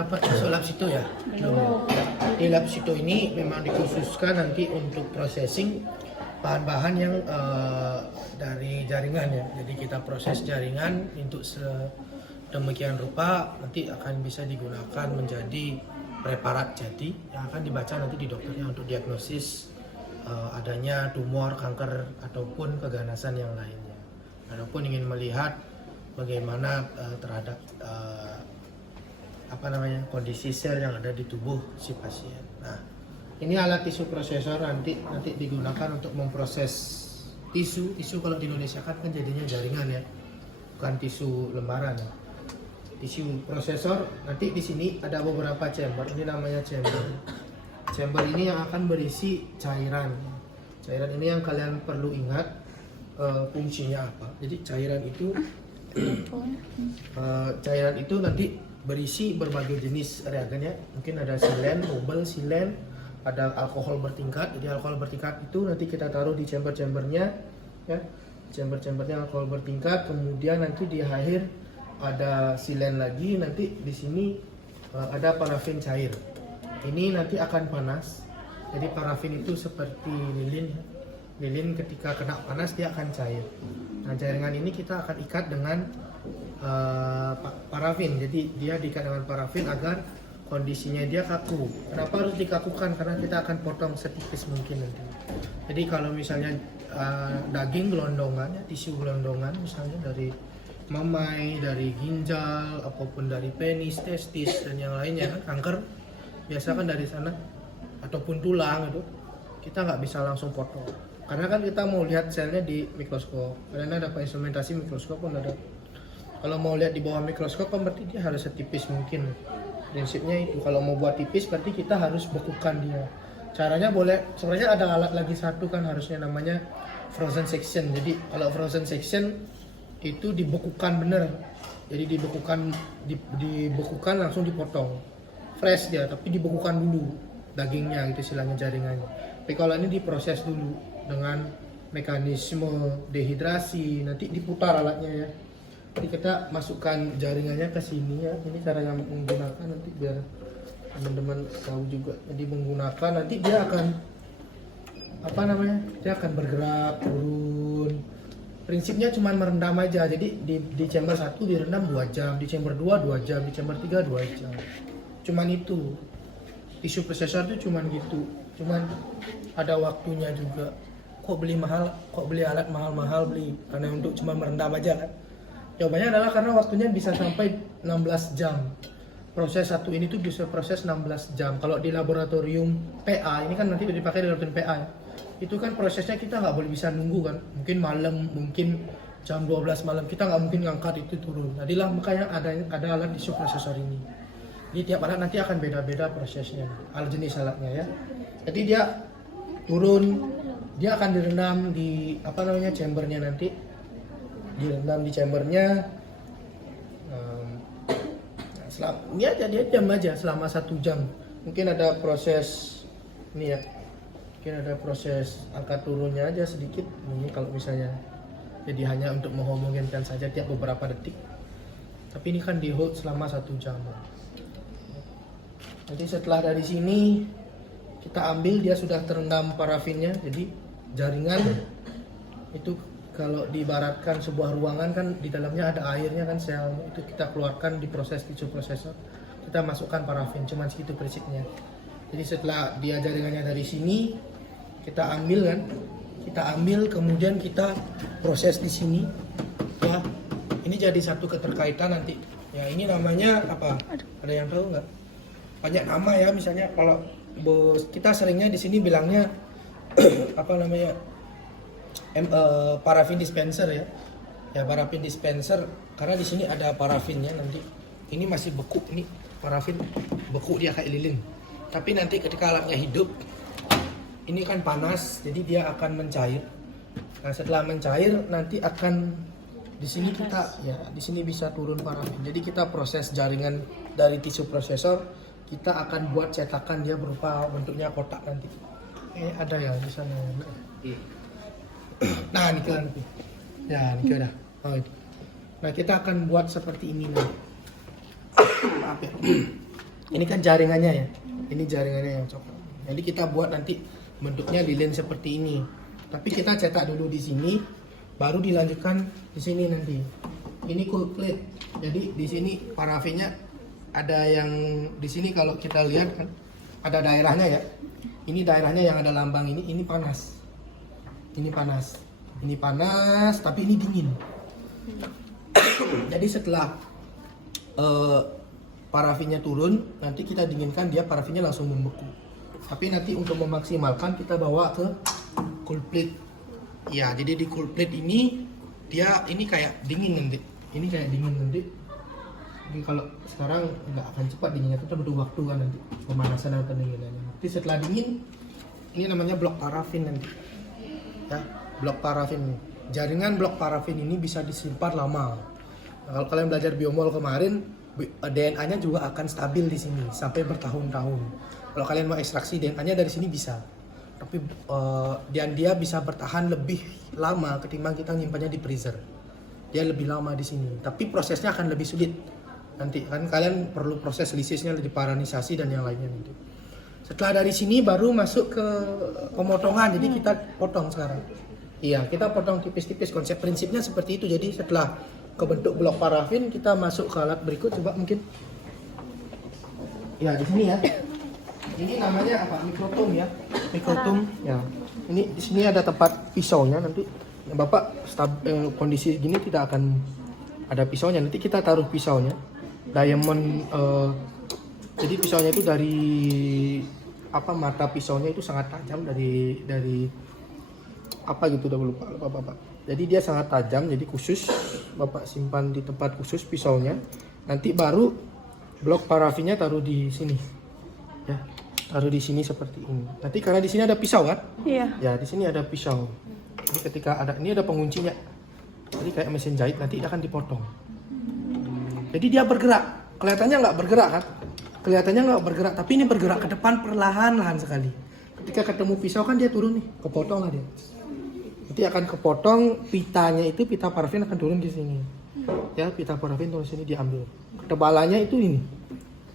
dapat masuk lab situ ya? Belum. Di lab situ ini memang dikhususkan nanti untuk processing bahan-bahan yang dari jaringan ya. Jadi kita proses jaringan untuk sedemikian rupa nanti akan bisa digunakan menjadi preparat jadi yang akan dibaca nanti di dokternya untuk diagnosis adanya tumor, kanker ataupun keganasan yang lainnya. Ataupun ingin melihat bagaimana terhadap kondisi sel yang ada di tubuh si pasien. Nah, ini alat tisu prosesor nanti digunakan untuk memproses tisu. Tisu kalau di Indonesia kan jadinya jaringan ya, bukan tisu lembaran ya. Tisu prosesor nanti di sini ada beberapa chamber. Ini namanya chamber. Chamber ini yang akan berisi cairan. Cairan ini yang kalian perlu ingat fungsinya apa. Jadi cairan itu nanti berisi berbagai jenis reagen ya. Mungkin ada silen, bubble, silen, ada alkohol bertingkat. Jadi alkohol bertingkat itu nanti kita taruh di chamber-chambernya ya. Chamber-chambernya alkohol bertingkat. Kemudian nanti di akhir ada silen lagi. Nanti di sini ada parafin cair. Ini nanti akan panas. Jadi parafin itu seperti lilin. Lilin ketika kena panas dia akan cair. Nah, jaringan ini kita akan ikat dengan parafin. Jadi dia diikat dengan parafin agar kondisinya dia kaku. Kenapa harus dikakukan? Karena kita akan potong setipis mungkin nanti. Jadi kalau misalnya daging gelondongan, ya, tisu gelondongan misalnya dari mamai, dari ginjal, apapun dari penis, testis dan yang lainnya, kanker biasa kan dari sana, ataupun tulang itu kita nggak bisa langsung potong. Karena kan kita mau lihat selnya di mikroskop. Karena ada instrumentasi mikroskop pun ada. Kalau mau lihat di bawah mikroskop kan berarti dia harus setipis mungkin. Prinsipnya itu. Kalau mau buat tipis berarti kita harus bekukan dia. Caranya boleh, sebenarnya ada alat lagi satu kan harusnya namanya frozen section. Jadi kalau frozen section itu dibekukan bener. Jadi dibekukan langsung dipotong. Fresh dia, tapi dibekukan dulu dagingnya gitu istilahnya, jaringannya. Tapi kalau ini diproses dulu dengan mekanisme dehidrasi, nanti diputar alatnya ya. Jadi kita masukkan jaringannya ke sini ya. Ini cara yang menggunakan nanti biar teman-teman tahu juga. Jadi menggunakan nanti dia akan dia akan bergerak turun. Prinsipnya cuma merendam aja. Jadi di chamber 1 direndam 2 jam, di chamber 2 2 jam, di chamber 3 2 jam. Cuman itu. Tisu prosesor itu cuman gitu. Cuman ada waktunya juga. Kok beli alat mahal-mahal beli karena untuk cuma merendam aja kan? Jawabannya adalah karena waktunya bisa sampai 16 jam. Proses satu ini tuh bisa proses 16 jam. Kalau di laboratorium PA, ini kan nanti dipakai di laboratorium PA ya. Itu kan prosesnya kita nggak boleh bisa nunggu kan. Mungkin malam, mungkin jam 12 malam kita nggak mungkin ngangkat itu turun. Jadilah makanya ada alat tisu prosesor ini. Jadi tiap alat nanti akan beda-beda prosesnya, jenis alatnya ya. Jadi dia turun, dia akan direndam di chambernya nanti, direndam di chambernya. Ini aja dia diam aja selama 1 jam. Mungkin ada proses ini ya, mungkin ada proses angkat turunnya aja sedikit. Ini kalau misalnya jadi hanya untuk menghomogenkan saja tiap beberapa detik. Tapi ini kan di hold selama 1 jam. Jadi setelah dari sini kita ambil, dia sudah terendam parafinnya. Jadi jaringan itu kalau diibaratkan sebuah ruangan kan di dalamnya ada airnya kan, sel itu kita keluarkan di proses tisu prosesor, kita masukkan parafin, cuman segitu prinsipnya. Jadi setelah dia jaringannya dari sini kita ambil kemudian kita proses di sini ya. Ini jadi satu keterkaitan nanti ya. Ini namanya apa, ada yang tahu nggak? Banyak nama ya, misalnya kalau kita seringnya di sini bilangnya parafin dispenser ya. Ya parafin dispenser karena di sini ada parafinnya nanti. Ini masih beku, ini parafin beku, dia kayak lilin. Tapi nanti ketika alatnya hidup, ini kan panas, jadi dia akan mencair. Nah setelah mencair nanti akan di sini di sini bisa turun parafin. Jadi kita proses jaringan dari tisu prosesor. Kita akan buat cetakan, dia berupa bentuknya kotak nanti. Ada ya di sana. Nah, ini kan. Ya, ini udah. Oh, itu. Nah, kita akan buat seperti ini nih. Maaf ya. Ini kan jaringannya ya. Ini jaringannya yang coklat. Jadi kita buat nanti bentuknya lilin seperti ini. Tapi kita cetak dulu di sini, baru dilanjutkan di sini nanti. Ini cold plate. Jadi di sini parafinnya ada yang di sini kalau kita lihat kan ada daerahnya ya. Ini daerahnya yang ada lambang ini panas. Ini panas. Ini panas tapi ini dingin. Jadi setelah parafinnya turun, nanti kita dinginkan, dia parafinnya langsung membeku. Tapi nanti untuk memaksimalkan kita bawa ke cold plate. Ya, jadi di cold plate ini dia ini kayak dingin nanti. Ini kayak dingin nanti. Jadi kalau sekarang nggak akan cepat dinginnya, kita butuh waktu kan nanti pemanasan dan pendinginannya. Nanti setelah dingin, ini namanya blok parafin nanti. Ya, blok parafin. Jaringan blok parafin ini bisa disimpan lama. Nah, kalau kalian belajar biomol kemarin, DNA-nya juga akan stabil di sini sampai bertahun-tahun. Kalau kalian mau ekstraksi DNA-nya dari sini bisa. Tapi dan dia bisa bertahan lebih lama ketimbang kita nyimpannya di freezer. Dia lebih lama di sini. Tapi prosesnya akan lebih sulit. Nanti kan kalian perlu proses lisisnya, diparanisasi dan yang lainnya nanti. Setelah dari sini baru masuk ke pemotongan. Jadi kita potong sekarang. Iya, kita potong tipis-tipis. Konsep prinsipnya seperti itu. Jadi setelah kebentuk blok parafin, kita masuk ke alat berikut. Coba mungkin. Ya, di sini ya. Ini namanya apa? Mikrotom ya. Mikrotom. Ya. Ini di sini ada tempat pisaunya nanti. Bapak kondisi gini tidak akan ada pisaunya. Nanti kita taruh pisaunya. Diamond. Jadi pisaunya itu dari apa? Mata pisaunya itu sangat tajam dari apa gitu, udah lupa Bapak. Jadi dia sangat tajam, jadi khusus Bapak simpan di tempat khusus pisaunya. Nanti baru blok parafinnya taruh di sini. Ya, taruh di sini seperti ini. Nanti karena di sini ada pisau kan? Iya. Ya, di sini ada pisau. Jadi ketika ini ada penguncinya. Jadi kayak mesin jahit nanti akan dipotong. Jadi dia bergerak. Kelihatannya nggak bergerak kan? Kelihatannya nggak bergerak, tapi ini bergerak ke depan perlahan-lahan sekali. Ketika ketemu pisau kan dia turun nih, kepotong lah dia. Nanti akan kepotong pitanya itu, pita parafin akan turun di sini. Ya, pita parafin turun sini diambil. Ketebalannya itu ini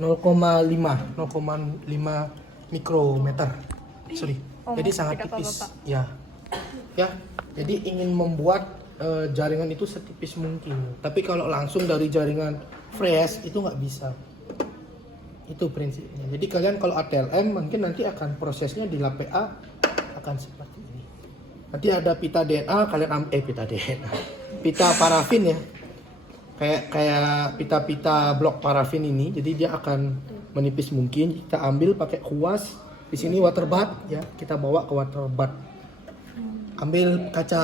0,5 mikrometer. Sorry. Jadi sangat tipis. Ya. Ya. Jadi ingin membuat jaringan itu setipis mungkin. Tapi kalau langsung dari jaringan fresh itu nggak bisa. Itu prinsipnya. Jadi kalian kalau ATLM mungkin nanti akan prosesnya di lab PA akan seperti ini. Nanti ada pita DNA, kalian pita DNA. Pita parafin ya. Kayak pita-pita blok parafin ini. Jadi dia akan menipis mungkin. Kita ambil pakai kuas. Di sini water bath ya. Kita bawa ke water bath. Ambil kaca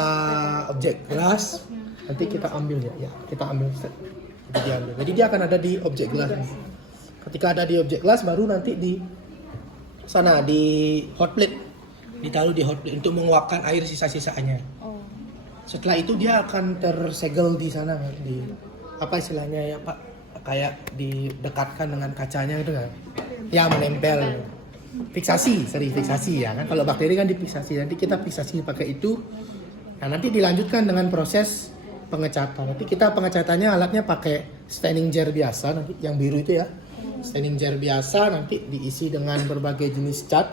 objek gelas. Nanti kita ambil ya. Kita ambil. Jadi diambil. Jadi dia akan ada di objek gelas. Ketika ada di objek gelas baru nanti di sana di hot plate. Ditaruh di hot plate untuk menguapkan air sisa-sisanya. Setelah itu dia akan tersegel di sana di apa istilahnya ya Pak, kayak didekatkan dengan kacanya gitu kan. Ya menempel. Fiksasi ya kan. Kalau bakteri kan difiksasi. Nanti kita fiksasi pakai itu. Nah, nanti dilanjutkan dengan proses pengecatan. Nanti kita pengecatannya alatnya pakai staining jar biasa nanti yang biru itu ya. Staining jar biasa nanti diisi dengan berbagai jenis cat,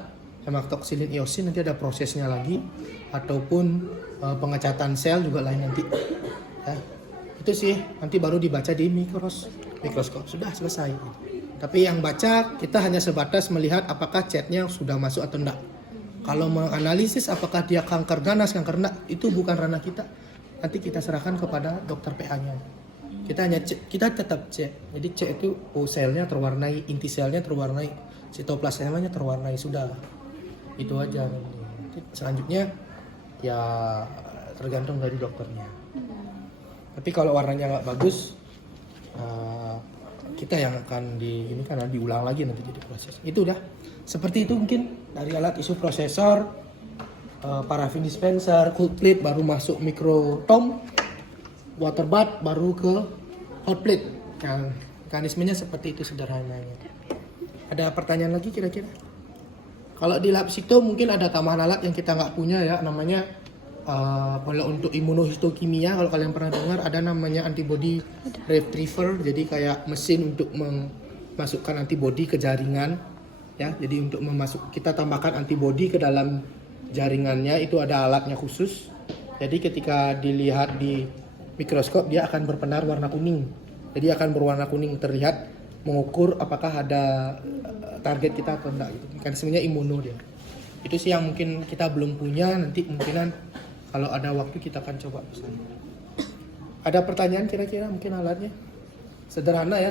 hematoksilin iosin, nanti ada prosesnya lagi, ataupun pengecatan sel juga lain nanti. Ya, itu sih nanti baru dibaca di mikroskop. Sudah selesai. Tapi yang baca kita hanya sebatas melihat apakah catnya sudah masuk atau enggak. Kalau menganalisis apakah dia kanker ganas, kanker enggak, itu bukan ranah kita. Nanti kita serahkan kepada dokter PA-nya. Kita hanya cek, kita tetap cek. Jadi cek itu selnya terwarnai, inti selnya terwarnai, sitoplasmanya terwarnai, sudah. Itu aja. Selanjutnya ya tergantung dari dokternya. Tapi kalau warnanya nggak bagus, kita yang akan ini kan diulang lagi nanti jadi proses. Itu udah. Seperti itu mungkin dari alat isu prosesor, parafin dispenser, cold plate, baru masuk mikrotom, water bath, baru ke hot plate. Yang mekanismenya seperti itu sederhananya. Ada pertanyaan lagi kira-kira? Kalau di lab situ mungkin ada tambahan alat yang kita nggak punya ya, namanya kalau untuk imunohistokimia, kalau kalian pernah dengar ada namanya antibody retriever. Jadi kayak mesin untuk masukkan antibodi ke jaringan ya. Jadi untuk kita tambahkan antibodi ke dalam jaringannya, itu ada alatnya khusus. Jadi ketika dilihat di mikroskop dia akan berpenar warna kuning. Jadi akan berwarna kuning, terlihat mengukur apakah ada target kita atau enggak gitu. Mekanismenya imuno dia. Itu sih yang mungkin kita belum punya, nanti kemungkinan kalau ada waktu kita akan coba pesan. Ada pertanyaan kira-kira mungkin alatnya? Sederhana ya.